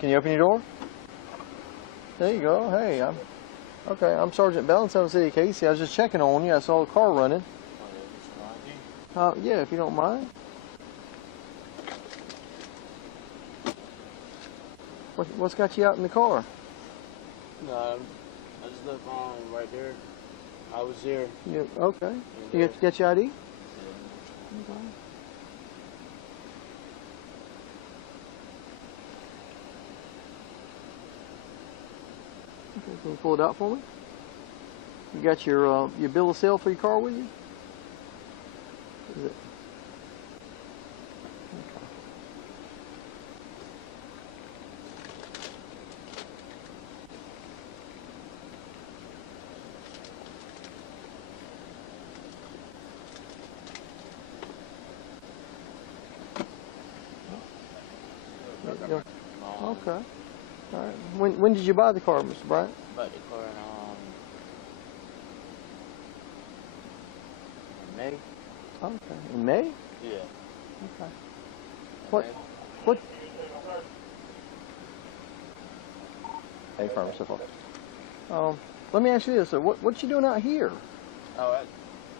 Can you open your door? There you go. Hey, I'm Sergeant Bell in South City, Casey. I was just checking on you. I saw a car running. Yeah, if you don't mind. What's got you out in the car? No, I just left right there. I was here. Yeah, okay. You got your ID? Yeah. Okay. Okay, can you pull it out for me? You got your bill of sale for your car with you? Is it? Okay. Okay. All right. When did you buy the car, Mr. Bryant? Bought the car in May. Okay. In May? Yeah. Okay. What? Hey, farmer, so far. Let me ask you this. What you doing out here? Oh,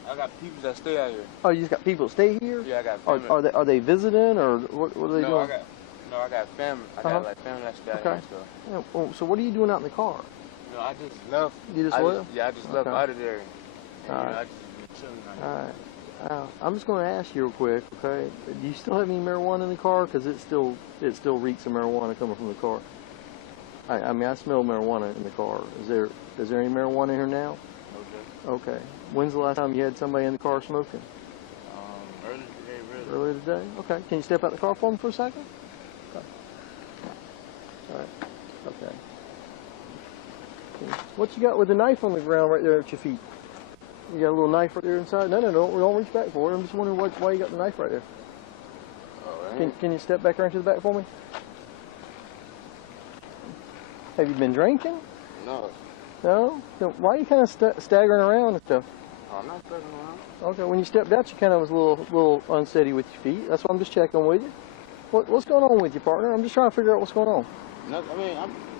I got people that stay out here. Oh, you just got people that stay here? Yeah, I got family. Are they visiting or what are they doing? I got family. I got like family that stay out here and stuff. Yeah, well, so what are you doing out in the car? No, I just left. You just left? Yeah, I just left out of there. And, All right. I just been chilling out here. All right. I'm just going to ask you real quick, okay? Do you still have any marijuana in the car? Because it still reeks of marijuana coming from the car. I mean, I smell marijuana in the car. Is there any marijuana in here now? Okay. When's the last time you had somebody in the car smoking? Earlier today, really. Earlier today? Okay. Can you step out the car for me for a second? Okay. All right. Okay. What you got with the knife on the ground right there at your feet? You got a little knife right there inside? No, don't reach back for it. I'm just wondering why you got the knife right there. All right. Can you step back around to the back for me? Have you been drinking? No. No? Why are you kind of staggering around and stuff? I'm not staggering around. Okay, when you stepped out, you kind of was a little unsteady with your feet. That's why I'm just checking with you. What's going on with you, partner? I'm just trying to figure out what's going on. No,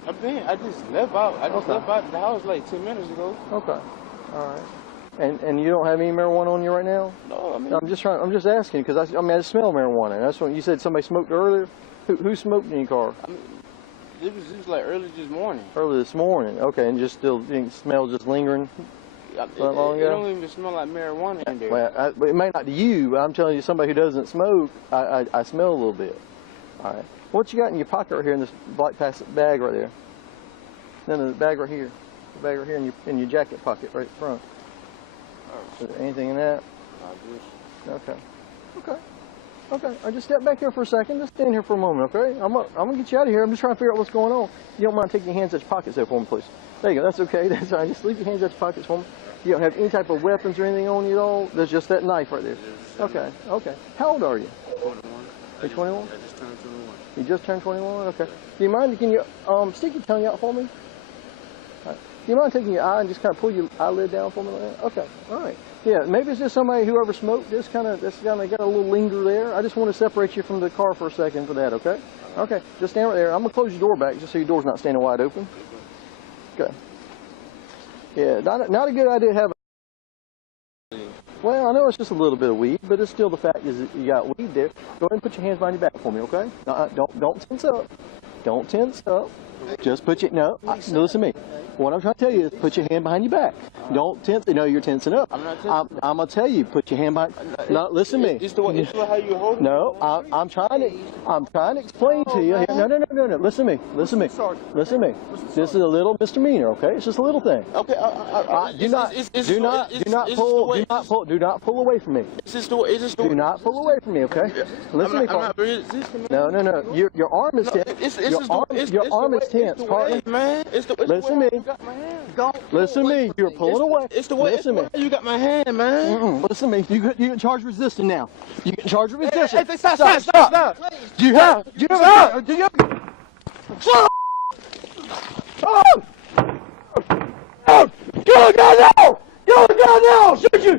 I mean, I just left out. I just left out the house like 10 minutes ago. Okay. All right. And you don't have any marijuana on you right now? No, I mean. I'm just asking because I smell marijuana. That's when you said somebody smoked earlier. Who smoked in your car? I mean, it was like early this morning. Early this morning. Okay, and just still smell just lingering. It don't even smell like marijuana in there. Well, it may not to you, but I'm telling you, somebody who doesn't smoke, I smell a little bit. All right. What you got in your pocket right here in this black plastic bag right there? No, the bag right here. The bag right here in your jacket pocket right in front. Is there anything in that? Okay. Okay. Okay. I just step back here for a second. Just stand here for a moment, okay? I'm gonna get you out of here. I'm just trying to figure out what's going on. You don't mind taking your hands out your pockets there for me, please? There you go. That's okay. That's fine. Just leave your hands out your pockets for me. You don't have any type of weapons or anything on you at all? There's just that knife right there. Okay. Okay. How old are you? 21. You're 21? I just turned 21. You just turned 21? Okay. Do you mind, can you stick your tongue out for me? Right. Do you mind taking your eye and just kind of pull your eyelid down for me like that? Okay. All right. Yeah, maybe it's just somebody, whoever smoked, that's kind of got a little linger there. I just want to separate you from the car for a second for that, okay? Okay. Just stand right there. I'm going to close your door back just so your door's not standing wide open. Okay. Yeah, not a good idea to have a... Well, I know it's just a little bit of weed, but it's still the fact is that you got weed there. Go ahead and put your hands behind your back for me, okay? Don't tense up. Don't tense up. Just put your... No, listen to me. What I'm trying to tell you is put your hand behind your back. Don't tense. No, you're tensing up. I'm not tensing. I'm going to tell you, put your hand behind... No, listen to me. It's the way how you hold it? No, I'm trying to explain to you. No. Listen to me. Listen to me. Listen to me. This is a little misdemeanor, okay? It's just a little thing. Okay. Do not pull away from me. Do not pull away from me, okay? Listen to me, partner. No. Your arm is tense. Your arm is tense, partner. Listen to me. Listen to me. You're pulling away. It's the way you got my hand, man. Listen to me. You get charged with resisting now. You get charged with resisting. Hey, stop. Do you have? Stop! Oh! Kill the guy now! Kill the guy now! Shoot you!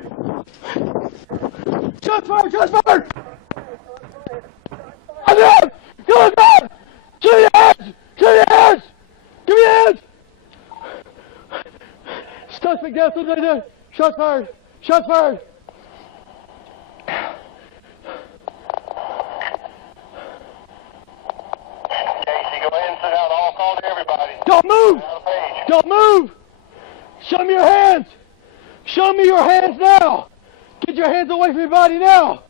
Shots fired! Shots fired! I'm dead! Kill the guy! Shoot your hands! down, somebody down. Shots fired. Shots fired. Casey, go ahead and send out all call to everybody. Don't move. Don't move. Show me your hands. Show me your hands now. Get your hands away from your body now.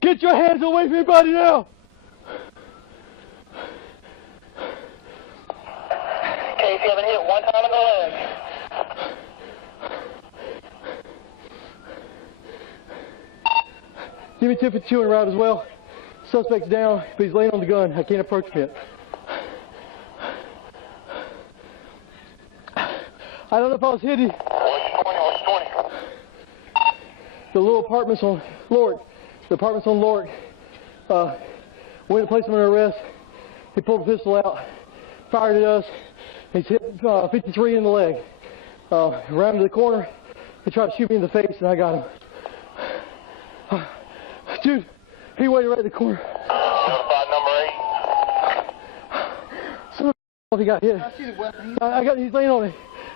Get your hands away from your body now. Casey, I've been hit one time in the leg. Give me 10-52 en route as well. Suspect's down, but he's laying on the gun. I can't approach him yet. I don't know if I was hitting. What's 20? The little apartments on Lord. The apartments on Lord. Went to place him under arrest. He pulled the pistol out, fired at us. He's hit 53 in the leg. Ran to the corner. He tried to shoot me in the face, and I got him. Dude, he waited right in the corner. Notified number 8. Son of a he got hit. I see the weapon. He's laying on it.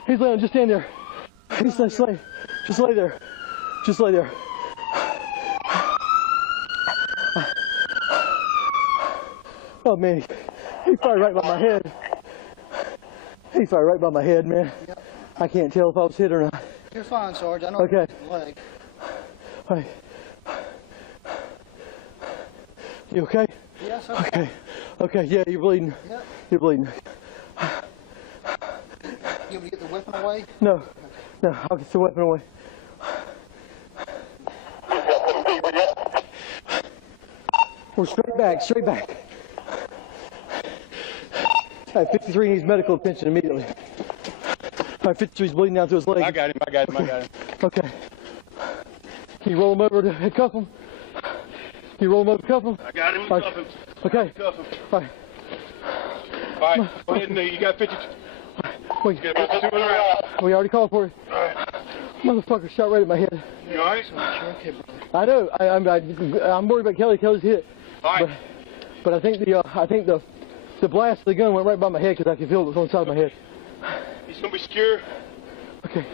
He's laying on. Just stand there. Just lay. Just lay there. Just lay there. Oh man, he fired right by my head. He fired right by my head, man. Yep. I can't tell if I was hit or not. You're fine, Sarge. I know Okay. it's the leg. Hey. You okay? Yes, Okay. Okay, yeah, you're bleeding. Yep. You're bleeding. You able to get the weapon away? No. No, I'll get the weapon away. We're straight back, straight back. All right, 53 needs medical attention immediately. All right, 53's bleeding down through his leg. I got him. Okay. Can you roll him over to cuff him? Can you roll him over to cuff him? I got him. All right. Cuff him. Okay. Cuff him. All right. All right. Go ahead and you got 52. Wait, Get about 2 around. we already called for it. All right. Motherfucker shot right at my head. You all right? Okay, brother. I know. I'm worried about Kelly. Kelly's hit. All right. But I think the blast of the gun went right by my head because I could feel it was on the side of my head. He's gonna be secure. Okay.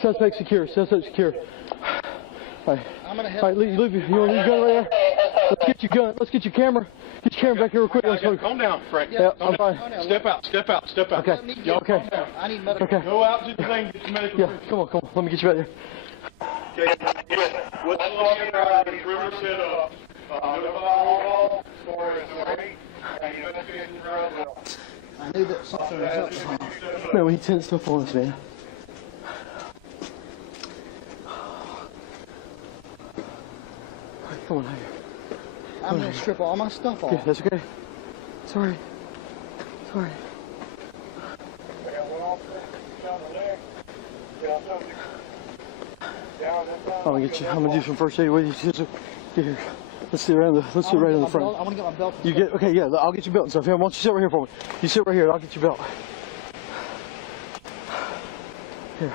Suspect secure. Suspect secure. All right. I'm gonna All help. right, leave you want to leave your gun right there? Let's get your gun. Let's get your camera. Get your camera back here real quick. Calm down, Frank. Yeah, Calm I'm down. fine. Step out. Okay. Y'all Okay. calm down. I need medical. Okay. Go out to the thing, get your medical. Yeah. Come on. Let me get you back there. Okay. What's the perimeter set up? Notify all for and investigation as well. I knew that something was up behind. Man, we sent stuff on us, man. Come on, here. I'm gonna strip all my stuff off. Yeah, that's okay. Sorry. I'm gonna do some first aid with you. Get here. Let's sit right on the front. I want to get my belt. You get okay, yeah. I'll get your belt and stuff. Here, why don't you sit right here for me? You sit right here. I'll get your belt. Here.